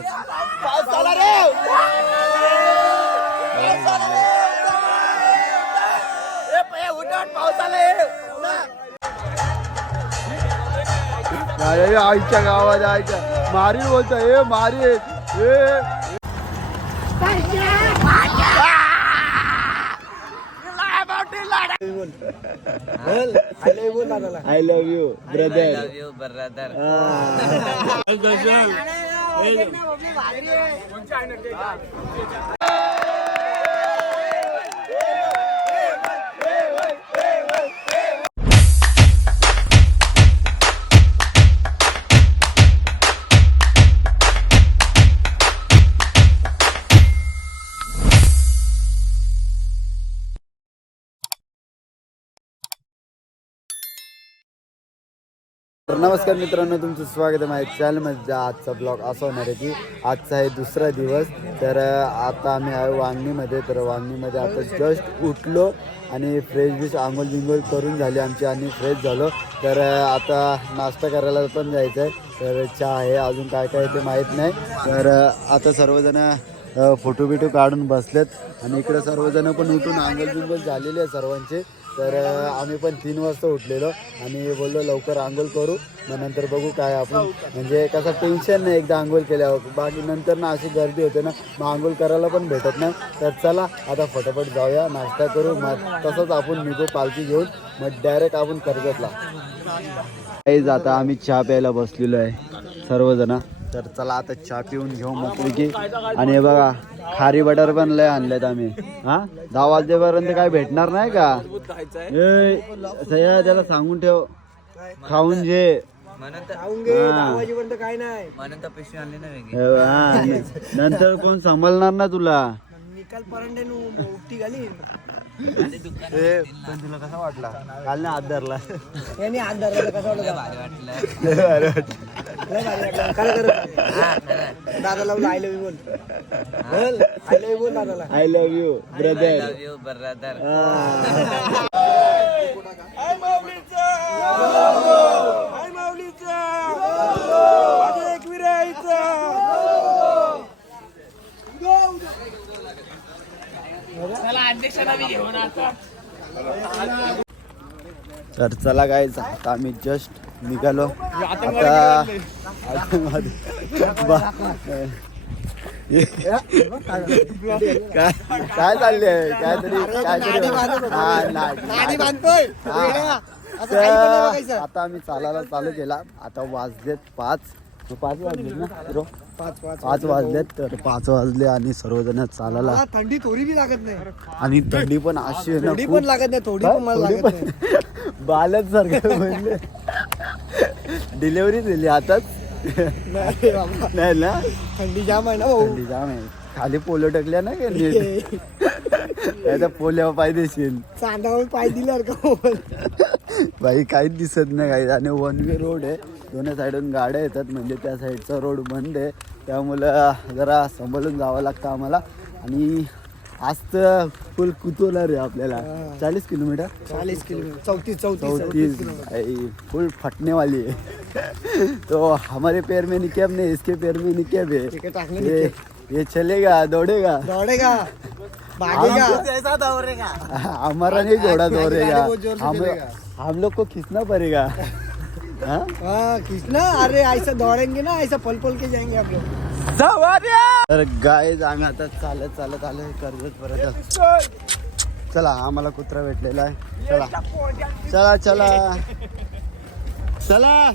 पाऊस आला रे. पाऊस आला. आईच्या गावात आईच्या मारी बोलतो हे मारी आय लव्ह यू ब्रदर. नमस्कार मित्रांनो, तुमचं स्वागत आहे माझ्या चॅनलमध्ये. आजचा ब्लॉग असा होणार आहे की आजचा आहे दुसरा दिवस. तर आता आम्ही आहे वांगणीमध्ये. तर वांगणीमध्ये आता जस्ट उठलो आणि फ्रेश आंघोळ बिंघोळ करून झाली आमची आणि फ्रेश झालो. तर आता नाश्ता करायला पण जायचं आहे. तर चहा आहे, अजून काय काय ते माहीत नाही. तर आता सर्वजण फोटो बिटो काढून बसलेत आणि इकडे सर्वजण पण उठून आंघोळ बिंघोळ झालेले आहे सर्वांचे. तर आम्ही पण 3 वाजता उठलेलो आणि बोललो लवकर आंघोळ करू, मग नंतर बघू काय आपण, म्हणजे कसं टेन्शन नाही एकदा आंघोळ केल्यावर. बाकी नंतर ना अशी गर्दी होते ना, मग आंघोळ करायला पण भेटत नाही. तर चला आता फटाफट जाऊया, नाश्ता करू, मग तसंच आपण निघू पालखी घेऊन, मग डायरेक्ट आपण कर्जतला. आता आम्ही चहा प्यायला बसलेलो आहे सर्वजण. तर चला आता चहा पिऊन घेऊ मस्तपैकी. आणि हे बघा खारी बटर पण लय आणलेत आम्ही. 10 वाजेपर्यंत काय भेटणार नाही का? त्याला सांगून ठेव, खाऊन घे. नंतर कोण सांभाळणार ना तुला. पण तुला कसा वाटला काल ना हात धरला? कसं दादाला आय लव्ह यू बोल. आय लव्ह यू बोल दादाला. I love you brother. तर चला गाईज, आता आम्ही जस्ट निघालो. आता काय चाललंय काहीतरी आता आम्ही चालायला चालू केला. आता वाजलेत 5 वाजलेत ना ब्रो, 5 वाजलेत. तर 5 वाजले आणि सर्वजण चालायला. थंडी थोडी बी लागत नाही आणि थंडी पण अशी आहे ना, थंडी पण लागत नाही, थोडी पण मला लागत नाही. बालच सारखं म्हणजे डिलेव्हरी दिली आताच. नाही ना, थंडी जाम आहे ना, थंडी जाम आहे. खाली पोलो टाकल्या ना का नीट, पोल्यावर पाय देशील. चांदावर पाय दिल्यावर का बाई काहीच दिसत नाही काही. आणि 1 वे रोड आहे, दोन्ही साईडून गाड्या येतात, म्हणजे त्या साईडचा रोड बंद आहे. त्यामुळं जरा सांभाळून जावं लागतं आम्हाला. आणि आज तर फुल कुतवणार आहे आपल्याला. 40 किलोमीटर 34 फुल फटने वाली है. तो हमारे पैर में निकेब नहीं, इसके पैर में निकेब है. ये चलेगा, दौड़ेगा भागेगा, ऐसा दौड़ेगा. हमारा नहीं घोड़ा दौड़ेगा, हम लोग को खींचना पड़ेगा. खींचना. अरे ऐसा दौड़ेंगे ना, ऐसा पल पल के जाएंगे आप लोग. तर गाईज आम्ही आता चालत आलोय कर्जत परत. चला आम्हाला कुत्रा भेटलेला आहे. चला चला चला चला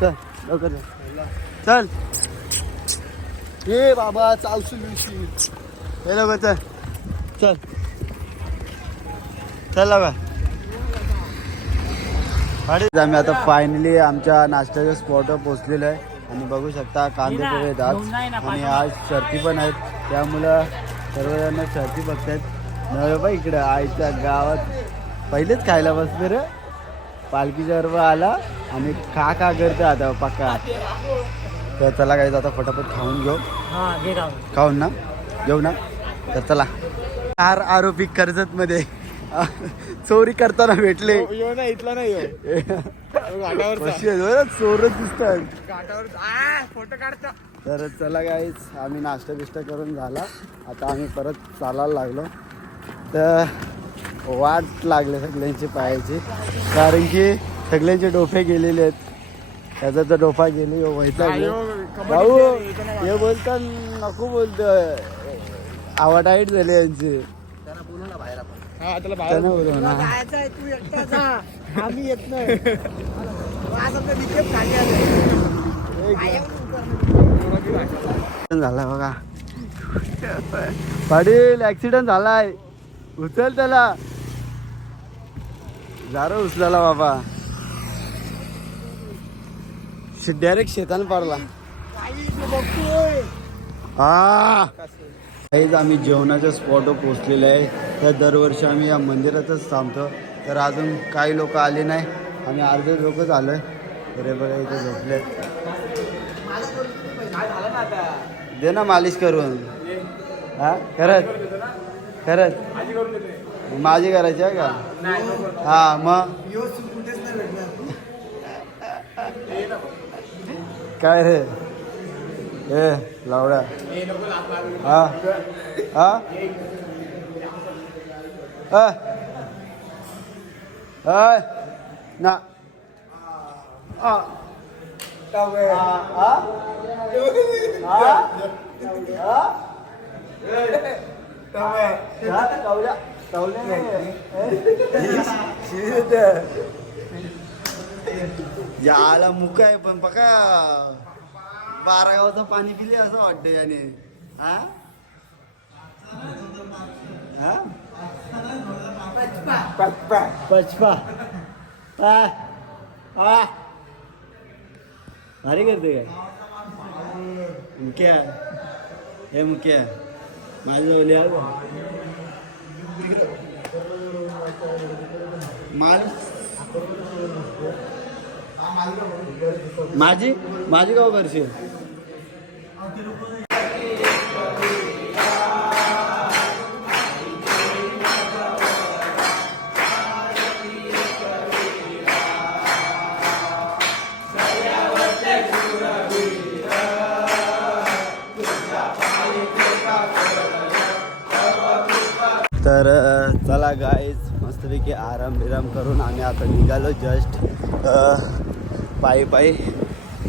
चल लवकर चल. ये बाबा चालसू हे लवकर चल चल लवकर. आम्ही आता फायनली आमच्या नाश्त्याच्या स्पॉटवर पोहोचलेलो आहे. आणि बघू शकता कांदे पोहे आहेत आणि आज शर्ती पण आहेत, त्यामुळं सर्वजण शर्ती बघतायत. नव्हे इकडं आईच्या गावात पहिलेच खायला बसले रे. पालखीच्या बरोबर आला आणि का करते आता पक्का. तर चला काही आता फटाफट खाऊन घेऊ. खाऊन ना घेऊ ना. तर चला 4 आरोपी कर्जतमध्ये चोरी करताना भेटले यो ना इथला नाही यो घाटावरचा कशी आहे बरं, चोरच दिसतात. घाटावर फोटो काढतो. तर चला गाईच, आम्ही नाश्ता बिष्टा करून झाला. आता आम्ही परत चालायला लागलो. तर वाट लागले सगळ्यांची पायाची, कारण की सगळ्यांचे डोफे गेलेले आहेत. त्याचा तर डोफा गेली व्हायचा. भाऊ हे बोलतात नको बोलतोय, आवाज टाईट झाले यांचे. हा त्याला त्यानं बोलव ना. जायचं आहे, तू एकटा जा, आम्ही येत नाही. असं तर निकेत खाली झालाय बघा पाटील, ऍक्सिडेंट झालाय. उचल त्याला, जरा उचलाला बाबा. डायरेक्ट शेतान पारला. बघतोय. हा काहीच आम्ही जेवणाच्या स्पॉटवर पोहोचलेले आहे. तर दरवर्षी आम्ही या मंदिरातच थांबतो. तर अजून काही लोक आले नाही, आम्ही अर्धे लोकच आलोय. तर हे बघा इथे झोपले. दे ना मालिश करून. हा खरंच खरंच माझी करायची आहे का? हा मग काय रे ए लावड्या. हा हा ना याला मुक आहे पण बघा 12 गावाचं पाणी पिले असं वाटतं याने. हा हा पचपा भारी करते काय मुक्या. हे मुक्या माझ्या माल माझी गाव घरची. तर चला गाईज, मस्तपैकी आराम बिराम करून आम्ही आता निघालो जस्ट पायी.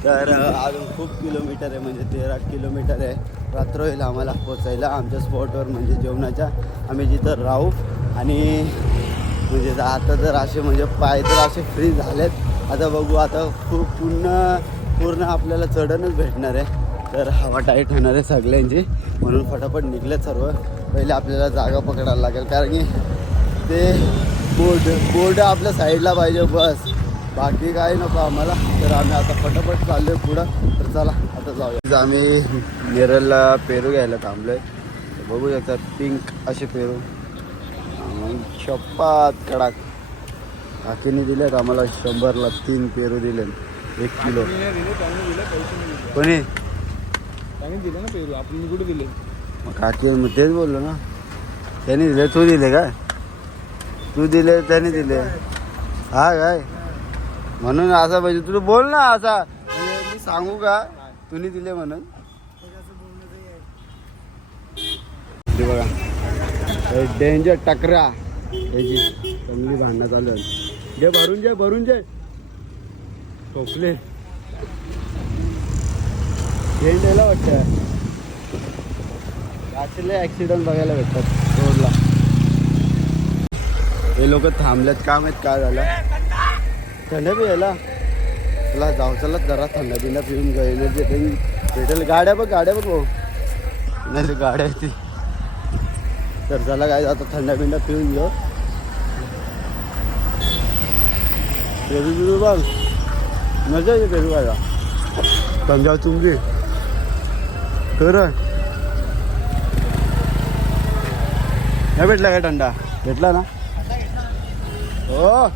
तर अजून खूप किलोमीटर आहे, म्हणजे 13 किलोमीटर आहे. रात्र होईल आम्हाला पोचायला आमच्या स्पॉटवर, म्हणजे जेवणाच्या आम्ही जिथं राहू. आणि म्हणजे आता तर असे म्हणजे पाय तर असे फ्री झालेत. आता बघू, आता खूप पूर्ण आपल्याला चढणच भेटणार आहे. तर हवा टाईट होणार आहे सगळ्यांची, म्हणून फटाफट निघलेत सर्व. पहिले आपल्याला जागा पकडायला लागेल, कारण की ते बोर्ड आपल्या साईडला पाहिजे बस, बाकी काही नको आम्हाला. तर आम्ही आता फटाफट चाललो आहे पुढं. तर चला आता जाऊया. आम्ही नेरळला पेरू घ्यायला थांबलो आहे. बघू शकता पिंक असे पेरू, शपात कडक. काकीने दिलेत आम्हाला 100ला 3 पेरू दिले, 1 किलो. कोणी दिले ना पेरू, आपण कुठे दिले? मग काकी मग तेच बोललो ना, त्यांनी दिले. तू दिले काय? तू दिले त्याने दिले. हा काय म्हणून असा पाहिजे तुला बोल ना असा, म्हणजे मी सांगू का तुम्ही दिले म्हणून. ते बघा डेंजर टकरा याची चांगली भांडणं चालू आहे. जे भरून जे टोपले गेंडेला वाटतं. असे ॲक्सिडेंट बघायला भेटतात रोडला. हे लोक थांबलेत का माहीत काय झालं. थंड पियायला चला जाऊ, चला जरा थंड पिला पिऊन एनर्जी भेटेल. गाड्या बघ भाऊ, नाही गाड्या ती. तर चला काय आता थंड पिंड पिऊन घेऊ. पेरू बघ मजा येते पेरू खायला. पंजाब चुंगी खरं नाही भेटला काय? थंडा भेटला ना? हो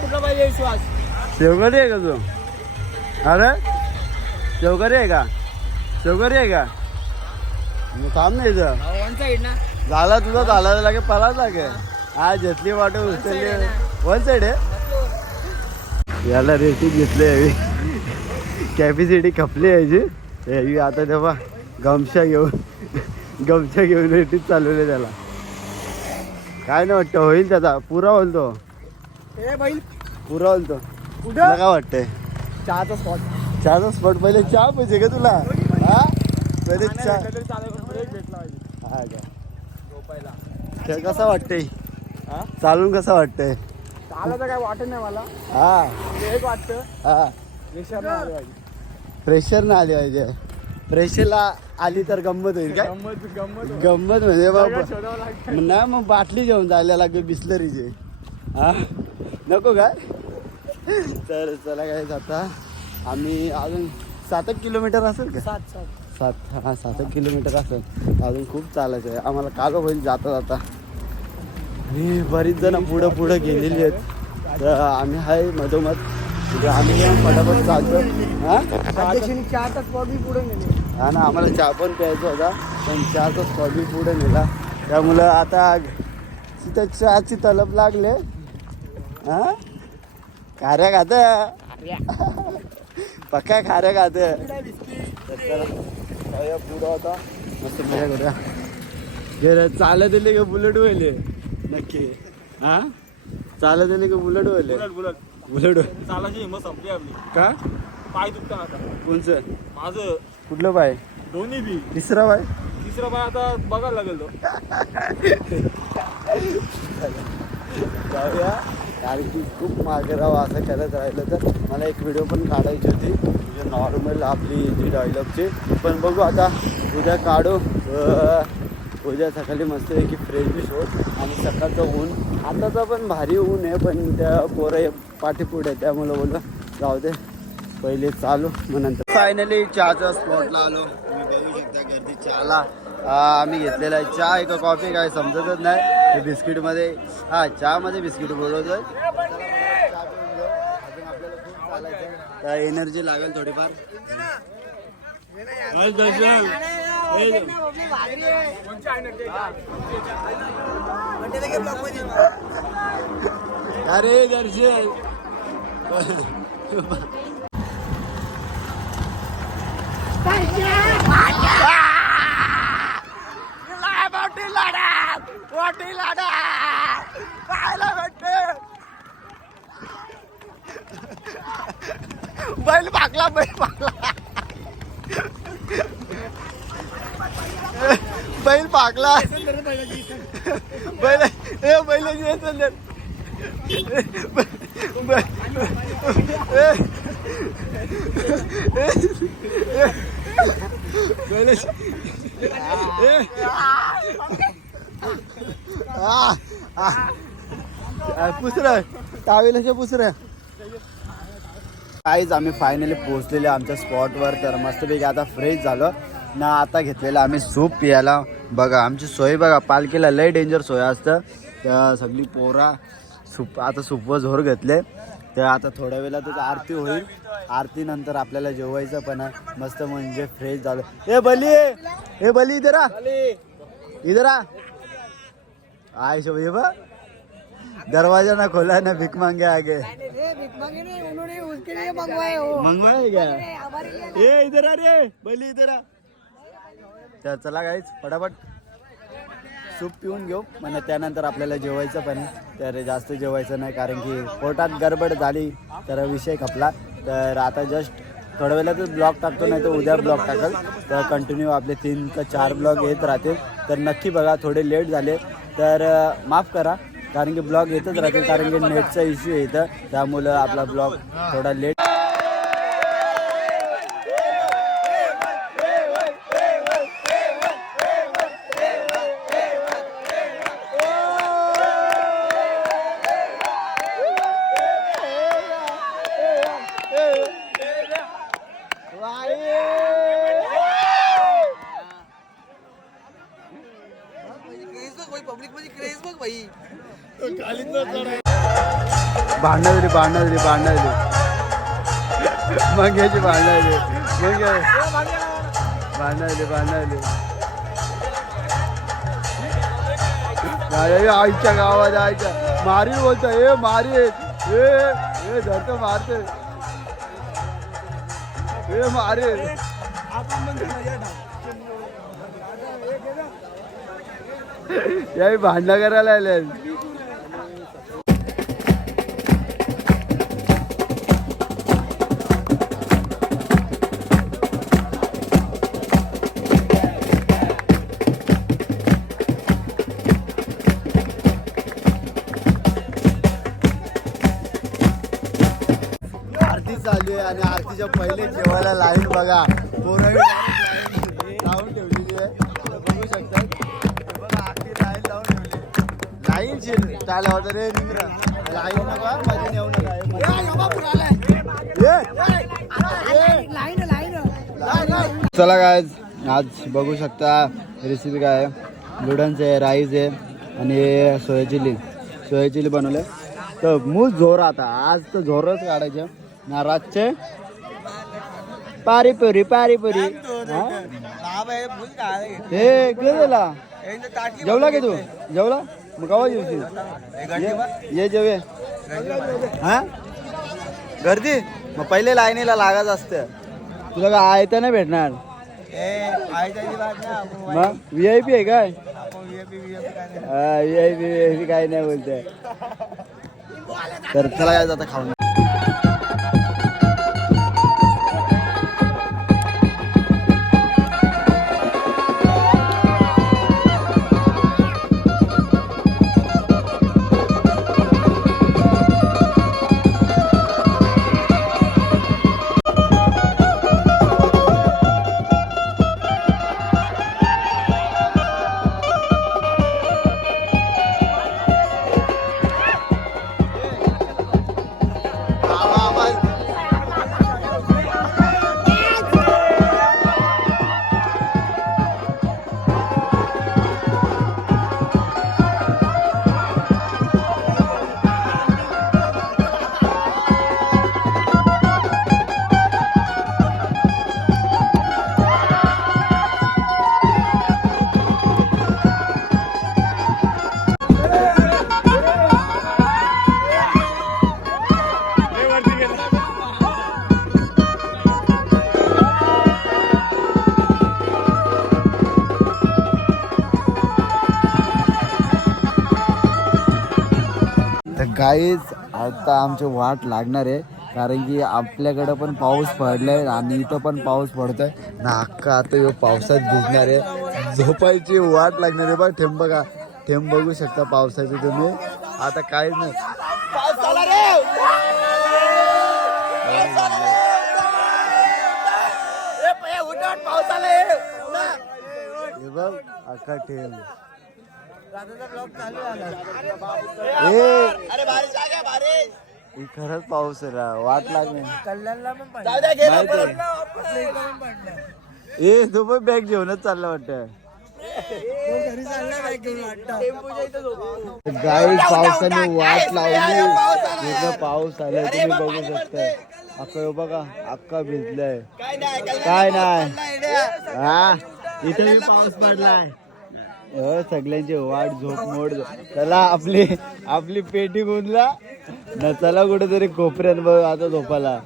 कुठला पाहिजे विश्वास? शेवगडी आहे का तू? अरे शेवगडी आहे का? शेवकरी आहे का मग थांब नाही इथं. वन साइड ना. झाला तुझा झाला लागे पळाच लागे. हा घेतली वाट उचलली वन साइड आहे. याला रेटिंग घेतली कॅपॅसिटी खपली याची आता तेव्हा गमशा घेऊन रेटिंग चालवले त्याला. काय नाही वाटतं होईल त्याचा पुरा होईल तो. ए बैल पुरा होईल तो. तुला काय वाटतंय चहाचा स्पॉट. चहाचा स्पॉट पहिले चहा पाहिजे का तुला हा पहिले चहा हा का खेळ कसा वाटतंय चालून कसा वाटतंय. चालायचं काय वाटत नाही मला. हा एक वाटतं हा प्रेशर नाही आलं पाहिजे. प्रेशर ना आली पाहिजे. प्रेशरला आली तर गंमत होईल काय गंमत म्हणजे नाही मग बाटली घेऊन जायला लागेल बिस्लरीची. हा नको काय तर चला काय आता आम्ही अजून 7 किलोमीटर असेल का 7 किलोमीटर असेल अजून खूप चालायचं आहे आम्हाला. काल होईल जाता जाता आणि बरीच जण पुढं गेलेली आहेत तर आम्ही आहे मधोमध म्हणजे आम्ही फटाफट चालतो. हा चहाचा स्पॉट बी पुढे नेले. हा ना आम्हाला चहा पण प्यायचा होता पण चहाचा स्पॉट बी पुढे नेला त्यामुळं आता तिथं चहाची तलब लागले. हा खाऱ्या खात पक्का खाऱ्या खात पुढं होता मस्त मजा करूया. गे चालत दिले का बुलेट व्हायले नक्की. हा चालत दिले का बुलेट व्हायले बुलेट चालायची हिंमत संपली आपली. का पाय दुखता आता कोणचं माझं. कुठलं पाय दोन्ही बी. तिसरा पाय तिसरा पाय आता बघायला लागेल तो. जाऊया कारण की खूप मागे राहावं असं करत राहिलं तर मला एक व्हिडिओ पण काढायची होती म्हणजे नॉर्मल आपली जी डायलॉगची पण बघू आता उद्या काढू. उद्या सकाळी मस्तपैकी फ्रेश बी होत आणि सकाळचं ऊन आताचं पण भारी ऊन आहे पण त्या पोरं पाठीपुढे आहे त्यामुळं बोललं जाऊ दे पहिले चालू मग नंतर. फायनली चहाच्या स्पॉटला आलो. तुम्ही बघू शकता गर्दी चहाला आम्ही घेतलेला आहे चहा आहे का कॉफी काय समजतच नाही. बिस्किटमध्ये हा चहामध्ये बिस्किट बोलवतोय तर एनर्जी लागेल थोडीफार. अरे दर्शन बैल पाकला बैल पाकला बैल पुसर टावेलाच्या पुसर काहीच. आम्ही फायनली पोहोचलेले आमच्या स्पॉटवर तर मस्तपैकी आता फ्रेश झालो ना. आता घेतलेलं आम्ही सूप पियाला. बघा आमची सोय बघा पालखीला लय डेंजर सोय असतं तर सगळी पोरा सूप आता सूपवर झोर घेतले तर आता थोड्या वेळातच आरती होईल. आरती नंतर आपल्याला जेवायचं पण आहे मस्त म्हणजे फ्रेश झालं. ए बली इधर आ आय शो ये बा दरवाजा ना खोला ना भीख मांगे आगे मंगवाए क्या ए इधर आ रे बली इधर आ. तर चला गाईच फटाफट सूप पिऊन घेऊ म्हणजे त्यानंतर आपल्याला जेवायचं पण आहे. तर जास्त जेवायचं नाही कारण की पोटात गडबड झाली तर विषय खपला. तर आता जस्ट थोड्या वेळातच ब्लॉग टाकतो नाही तर उद्या ब्लॉग टाकल तर कंटिन्यू आपले 3 का 4 ब्लॉग येत राहतील. तर नक्की बघा थोडे लेट झाले तर माफ करा कारण की ब्लॉग येतच राहतील कारण की नेटचा इश्यू येतं त्यामुळं आपला ब्लॉग थोडा लेट. भांडणारी मग याची भांडणारी मग आईच्या गावात आईच्या मारी बोलतो हे मारी हे धरतो मारते हे मारे याही भांडणं करायला आले. आरती चालू आहे आणि आरतीच्या पहिले जेवायला लाईन बघा पोरं लावून ठेवलेली आहे बघू शकतात. बघा आरती लाईन लावून ठेवली लाईन चाल होतं रे निंद्र लाईन नका मध्ये नेऊ नका चला काय आज बघू शकता रेसिपी काय आहे. लुडांचं आहे राईस आहे आणि हे सोया चिली बनवलं तर मूळ जोर आता आज तर जोरच काढायचं ना रातचे पारीपुरी हे केला जेवला की तू जेवला मग कवा जेवशील ये जेवे हा गर्दी मग पहिले लाईनीला लागायचं असतं तुला काय आयता नाही भेटणार मग VIP आहे काय VIP काय नाही बोलतंय तर चला काय आता खाऊन गाईज आता आमची वाट लागणार आहे कारण की आपल्याकडं पण पाऊस पडलाय आणि इथं पण पाऊस पडतोय ना अक्का आता ह्यो पावसात भिजणार आहे झोपायची वाट लागणार आहे. बघ बघा थेंब बघू शकता पावसाचे तुम्ही आता काहीच नाही बघ अक्का ठेव खरंच पाऊस आहे वाट लागली ए तू पण बॅग घेऊनच चालला वाटतं गाई पावसाने वाट लावली पूर्ण पाऊस आलाय तुम्ही बघू शकता अक्का बघा अक्का भिजलाय काय नाही हा इथे पाऊस पडलाय सगळ्यांची वाट झोप मोड चला आपली पेटी गुंजला न चला कुठेतरी कोपऱ्यात बघ आता झोपाला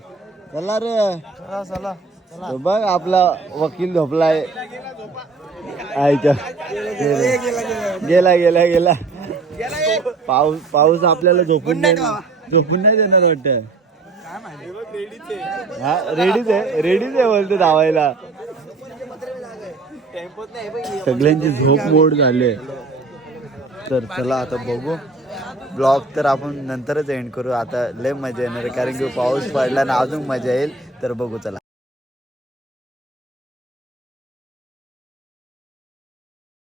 चला रे चला बघ आपला वकील झोपलाय आयच्या गेला पाऊस आपल्याला झोपून नाही देणार वाटत हा रेडीच आहे बोलते धावायला सगळ्यांची झोप मोड झाले तर चला आता बघू ब्लॉग तर आपण नंतरच एंड करू आता लय मजा येणार कारण की पाऊस पडला ना अजून मजा येईल तर बघू चला